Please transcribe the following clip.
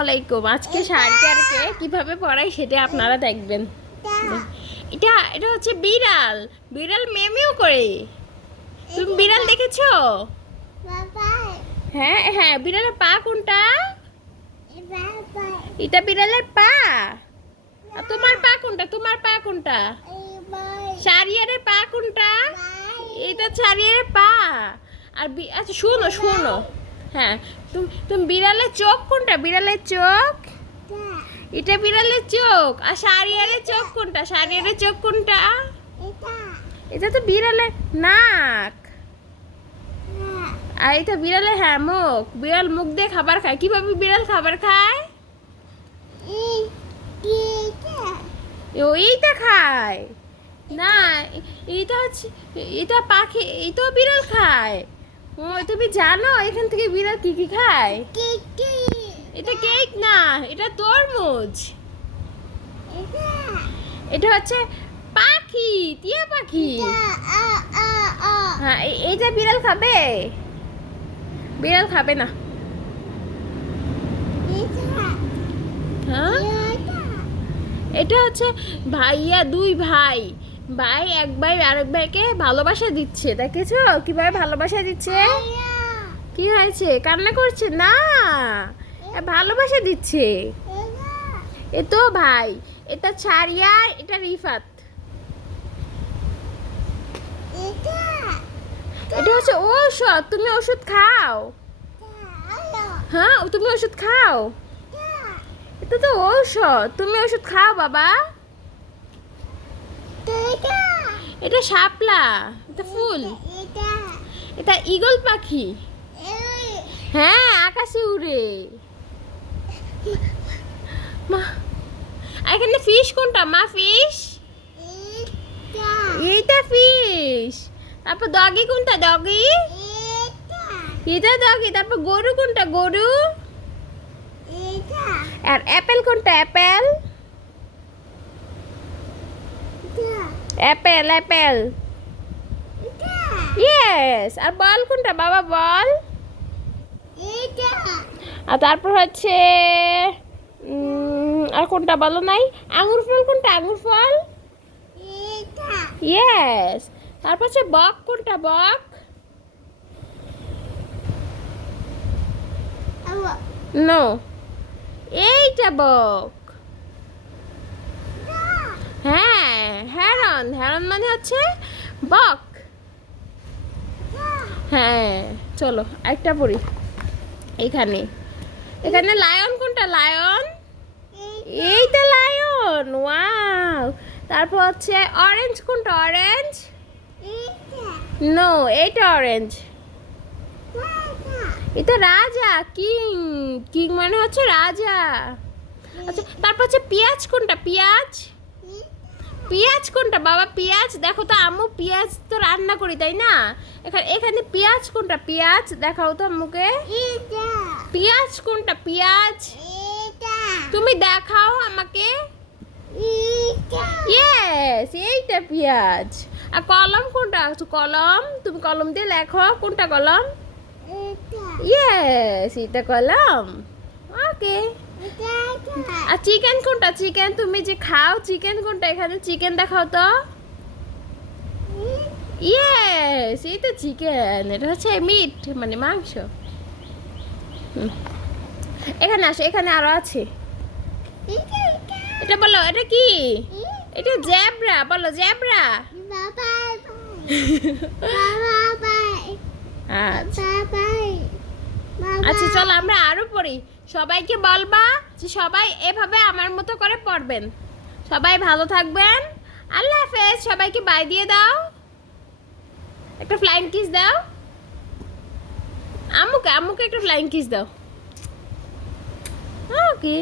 আলাইকুম আজকে সার্জারকে কীভাবে পড়াই সেটা আপনারা দেখবেন। এটা এটা হচ্ছে বিড়াল। বিড়াল মেমেও করে। তুমি বিড়াল দেখেছ? হ্যাঁ হ্যাঁ বিড়ালের পা কোনটা? এটা বিড়ালের পা? আর তোমার পা কোনটা? তোমার পা কোনটা? সারিয়ারের পা কোনটা? এটা সারিয়ারের পা। আর আচ্ছা শোনো শোনো। হ্যাঁ তুমি তুমি বিড়ালের চোখ কোনটা? বিড়ালের চোখ? এটা। বিড়ালের চোখ। আর সারিয়ালের চোখ কোনটা? সারিয়ালের চোখ কোনটা? এটা। তো বিড়ালের নাক। আর এটা বিড়ালের হ্যাঁ মুখ। বিড়াল মুখ দিয়ে খাবার খায়। কীভাবে বিড়াল খাবার খায়? ওইটা খায়। না এটা হচ্ছে এটা পাখি এটাও বিড়াল খায়। ও তুমি জানো এখান থেকে বিড়াল কি কি খায়? এটা কেক না এটা তরমুজ। এটা। হচ্ছে পাখি টিয়া পাখি। হ্যাঁ এইটা বিড়াল খাবে? বিড়াল খাবে না। হ্যাঁ? এটা হচ্ছে ভাইয়া দুই ভাই। ভাই এক ভাই আরেক ভাইকে ভালোবাসা দিচ্ছে দেখেছ? কীভাবে ভালোবাসা দিচ্ছে? কি হয়েছে? কান্না করছে? না। এ ভালোবাসা দিচ্ছে। এ তো ভাই এটা ছাড়িয়া এটা রিফাত। এটা। হচ্ছে ঔষধ। তুমি ওষুধ খাও। হ্যাঁ তুমি ওষুধ খাও। এটা তো ঔষধ। তুমি ওষুধ খাও বাবা। এটা শাপলা এটা ফুল। এটা ঈগল পাখি। হ্যাঁ আকাশে উড়ে। মা এখানে ফিশ কোনটা? মা ফিশ এইটা ফিশ তারপর ডগি কোনটা? ডগি এটা। ডগি তারপর গরু কোনটা? গরু? আর অ্যাপেল কোনটা? অ্যাপেল অ্যাপেল অ্যাপেল ইয়েস আর বল কোনটা? বাবা বল। আর তারপর হচ্ছে আর কোনটা বলো নাই? আঙুর ফল কোনটা? আঙুর ফল? ইয়েস তারপর হচ্ছে বক কোনটা? বক? নো এইটা বক হ্যাঁ হেরন হেরন মানে হচ্ছে বক। হ্যাঁ চলো, একটা পড়ি। এখানে। এখানে লায়ন কোনটা? লায়ন এইটা লায়ন ওয়াও তারপর হচ্ছে অরেঞ্জ কোনটা? অরেঞ্জ নো এইটা অরেঞ্জ এটা রাজা কিং কিং মানে হচ্ছে রাজা। আচ্ছা তারপর হচ্ছে পেঁয়াজ কোনটা? পেঁয়াজ? পেঁয়াজ কোনটা? বাবা পেঁয়াজ দেখো তো আম্মু পেঁয়াজ তো রান্না করি তাই না? এখানে এখানে পেঁয়াজ কোনটা? পেঁয়াজ দেখাও তো আম্মুকে। পেঁয়াজ কোনটা? পেঁয়াজ। তুমি দেখাও আমাকে। ইয়েস এইটা পেঁয়াজ। আর কলম কোনটা? কলম তুমি কলম দিয়ে লেখো কোনটা কলম? ইয়েস এটা কলম। ওকে আর চিকেন কোনটা চিকেন তুমি যে খাও চিকেন কোনটা এখানে চিকেন দেখাও তো ইয়েস এই তো চিকেন এটা হচ্ছে মিট মানে মাংস এখানে আসো এখানে আরও আছে এটা বলো এটা কি এটা জ্যাবরা বলো জ্যাবরা আচ্ছা আচ্ছা চলো আমরা আরও পড়ি। সবাইকে বলবা যে সবাই এভাবে আমার মতো করে পড়বেন। সবাই ভালো থাকবেন। আল্লাহ হাফেজ, সবাইকে বাই দিয়ে দাও। একটা ফ্লাইং কিস দাও। আমুকে আমুকে একটা ফ্লাইং কিস দাও। ওকে।